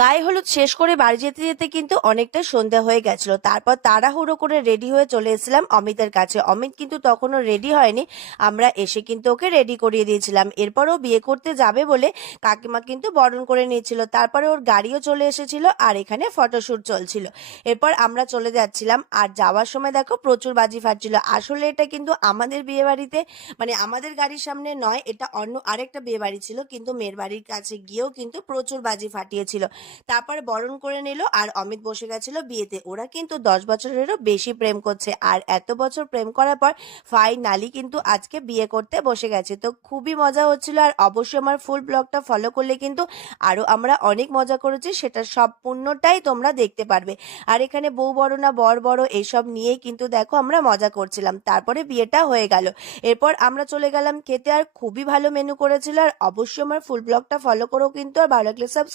গায়ে হলুদ শেষ করে বাড়ি যেতে যেতে কিন্তু অনেকটা সন্ধ্যা হয়ে গেছিল। তারপর তাড়াহুড়ো করে রেডি হয়ে চলে এসেছিলাম অমিতের কাছে। অমিত কিন্তু তখনও রেডি হয়নি। আমরা এসে কিন্তু ওকে রেডি করিয়ে দিয়েছিলাম। এরপরও বিয়ে করতে যাবে বলে কাকিমা কিন্তু বরণ করে নিয়েছিল। তারপরে ওর গাড়িও চলে এসেছিল আর এখানে ফটোশুট চলছিল। এরপর আমরা চলে যাচ্ছিলাম আর যাওয়ার সময় দেখো প্রচুর বাজি ফাটছিল। আসলে এটা কিন্তু আমাদের বিয়ে বাড়িতে, মানে আমাদের গাড়ির সামনে নয়, এটা অন্য আরেকটা বিয়ে বাড়ি ছিল, কিন্তু মেয়ের বাড়ির কাছে গিয়েও কিন্তু প্রচুর বাজি ফাটিয়েছিল। তারপরে বরণ করে নিল আর অমিত বসে গেছিল বিয়েতে। ওরা কিন্তু 10 বছরেরও বেশি প্রেম করছে আর এত বছর প্রেম করার পর ফাইনালি কিন্তু আজকে বিয়ে করতে বসে গেছে। তো খুবই মজা হচ্ছিল আর অবশ্যই আমার ফুল ব্লগটা ফলো করলে কিন্তু আরো আমরা অনেক মজা করেছি, সেটা সম্পূর্ণটাই তোমরা দেখতে পারবে। আর এখানে বউ বড় না বর বড় এইসব নিয়েই কিন্তু দেখো আমরা মজা করছিলাম। তারপরে বিয়েটা হয়ে গেল। এরপর আমরা চলে গেলাম খেতে আর খুবই ভালো মেনু করেছিল। আর অবশ্যই আমার ফুল ব্লগটা ফলো করো কিন্তু, আর ভালো লাগলে সাবস্ক্রাইব